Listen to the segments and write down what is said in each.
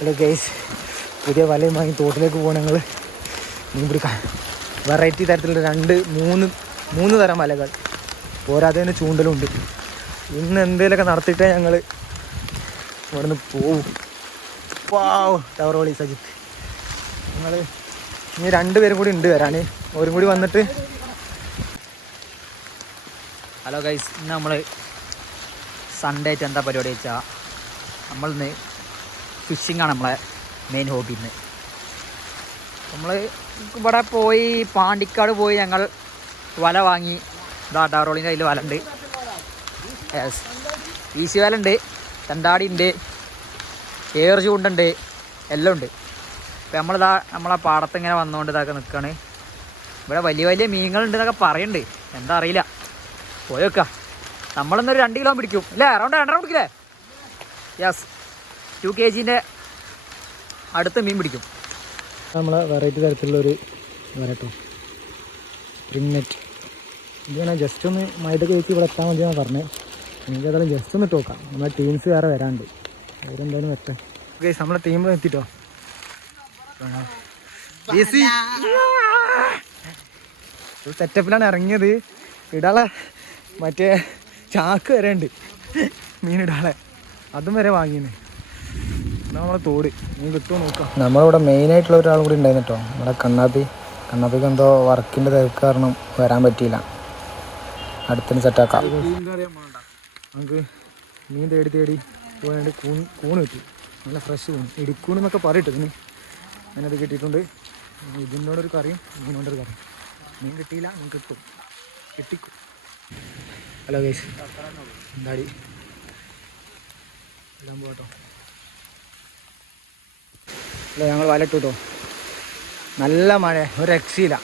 Hello guys പുതിയ വലയും വാങ്ങി തോട്ടിലേക്ക് പോകണം ഞങ്ങൾ മീൻ പിടിക്കാൻ വെറൈറ്റി തരത്തിലുള്ള രണ്ട് മൂന്ന് മൂന്ന് തരം വലകൾ. പോരാത്തതിന് ചൂണ്ടലുണ്ട് ഇന്ന് എന്തെങ്കിലുമൊക്കെ നടത്തിയിട്ടേ ഞങ്ങൾ ഇവിടുന്ന് പോവും. വാവ് ടവറോളി സജിത്ത് ഞങ്ങൾ ഇനി രണ്ട് പേരും കൂടി ഉണ്ട് വരാൻ ഒരു കൂടി വന്നിട്ട് ഹലോ ഗൈസ് ഇന്ന് നമ്മൾ സൺഡേ ആയിട്ട് എന്താ പരിപാടി വെച്ചാൽ നമ്മളിന്ന് ഫിഷിംഗ് ആണ് നമ്മളെ മെയിൻ ഹോബി ഇന്ന്. നമ്മൾ ഇവിടെ പോയി പാണ്ടിക്കാട് പോയി ഞങ്ങൾ വല വാങ്ങി. ദാട്ടാറോളിന്റെ അതിൽ വല ഉണ്ട് യെസ് ഈസി വല ഉണ്ട് തണ്ടാടി ഉണ്ട് ഏർ ചൂണ്ടുണ്ട് എല്ലാം ഉണ്ട്. ഇപ്പം നമ്മളിതാ നമ്മളെ പാടത്ത് ഇങ്ങനെ വന്നുകൊണ്ട് ഇതൊക്കെ നിൽക്കുകയാണ് ഇവിടെ വലിയ വലിയ മീനുകളുണ്ട് എന്നൊക്കെ പറയുന്നുണ്ട് എന്താ അറിയില്ല. പോയി വെക്കാം നമ്മളിന്നൊരു രണ്ട് കിലോ പിടിക്കും. അല്ലേ അറൗണ്ട് രണ്ടര പിടിക്കില്ലേ? യെസ് ടു കെ ജിന്റെ അടുത്ത് മീൻ പിടിക്കും. നമ്മൾ വെറൈറ്റി തരത്തിലുള്ളൊരു വരട്ടോ സ്പ്രിംഗ് നെറ്റ് ഇത് വേണം ജസ്റ്റ് ഒന്ന് മൈദ കേക്ക് ഇവിടെ എത്താൻ മതി ഞാൻ പറഞ്ഞത് എനിക്ക് അതെല്ലാം ജസ്റ്റ് ഒന്ന് ടോക്കാം നമ്മുടെ ടീംസ് വേറെ വരാണ്ട്. അവരെന്തായാലും വെച്ചേ ഓക്കെ നമ്മളെ ടീം എത്തിട്ടോ. സെറ്റപ്പിലാണ് ഇറങ്ങിയത്. ഇടാളെ. മറ്റേ ചാക്ക് വരെ ഉണ്ട് മീനിടാളെ അതും വരെ വാങ്ങിയത് നമ്മളെ തോട്. കിട്ടുമോ നോക്കാം. നമ്മളിവിടെ മെയിനായിട്ടുള്ള ഒരാളും കൂടി ഉണ്ടായിരുന്നു കേട്ടോ നമ്മുടെ കണ്ണാപ്പി. കണ്ണാപ്പിക്ക് എന്തോ വർക്കിന്റെ തിരക്ക് കാരണം വരാൻ പറ്റിയില്ല. അടുത്തിന് സെറ്റാക്കാം നമുക്ക് മീൻ തേടി തേടി പോയാണ്ട് കൂൺ കൂണ് കിട്ടി നല്ല ഫ്രഷ് കൂൺ. ഇടിക്കൂൺ എന്നൊക്കെ പറയട്ടെ ഇതിന്. ഞാനത് കിട്ടിയിട്ടുണ്ട്. ഇതിനോടൊരു കറിയും മീനോടൊരു കറിയും. മീൻ കിട്ടിയില്ല മീൻ കിട്ടും. കിട്ടിക്കും. ഹലോ ഗേസ് എന്താടി? എല്ലാം പോട്ടോ അല്ല ഞങ്ങൾ വലട്ടു കേട്ടോ നല്ല മഴ ഒരു രക്ഷയില്ല.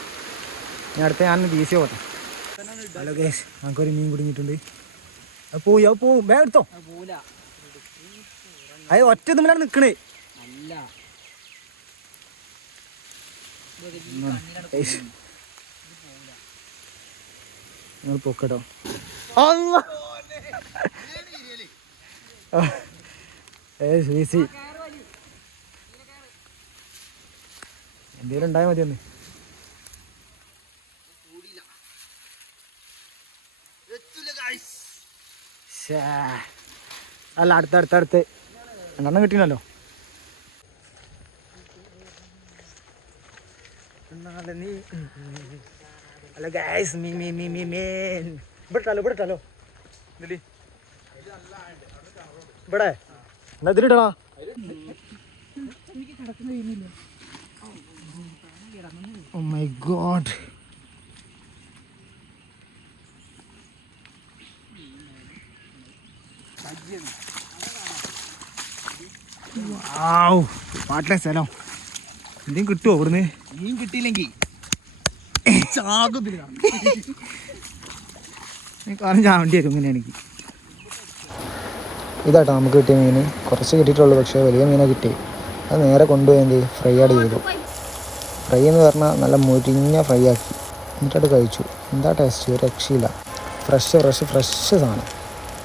ഞാൻ അടുത്ത ഞാൻ വീശി പോട്ടെ. ഹലോ കേസ് നമുക്കൊരു മീൻ കുടുങ്ങിയിട്ടുണ്ട്. അത് പോയി അത് പോവും വേഗം എടുത്തോ? അത് ഒറ്റ തമ്മിലാണ് നിൽക്കണേ നിങ്ങൾ പൊക്കട്ടോ. വീസി എന്തേലും ഉണ്ടായാൽ മതി ഒന്ന്. അല്ല അടുത്ത അടുത്ത അടുത്ത്. രണ്ടെണ്ണം കിട്ടിയല്ലോ ഹലോ ഗൈസ് മീ മീ മീ മീ മീൻ ഇവിടെ ഇട്ടാലോ ഇവിടെ ഇട്ടാലോ. ഇതിൽ ഇവിടെ. എന്നാ ഇതിലിട്ടടാ ഓ മൈ ഗോഡ് പാട്ടിലെ സ്ഥലം. എന്തെങ്കിലും കിട്ടുമോ അവിടുന്ന് മീൻ കിട്ടിയില്ലെങ്കിൽ കാരണം ചാവേണ്ടി വരും ഇങ്ങനെയാണെങ്കിൽ ഇതാട്ടോ നമുക്ക് കിട്ടിയ മീൻ. കുറച്ച് കിട്ടിയിട്ടുള്ളൂ പക്ഷേ വലിയ മീനെ കിട്ടി അത് നേരെ കൊണ്ടുപോയി എന്ത്? ഫ്രൈ ആഡ് ചെയ്തു. ഫ്രൈ എന്ന് പറഞ്ഞാൽ നല്ല മുരിഞ്ഞ ഫ്രൈ ആക്കി. എന്നിട്ടത് കഴിച്ചു. എന്താ ടേസ്റ്റ് ഒരു രക്ഷയില്ല. ഫ്രഷ് ഫ്രഷ് ഫ്രഷ് സാധനം.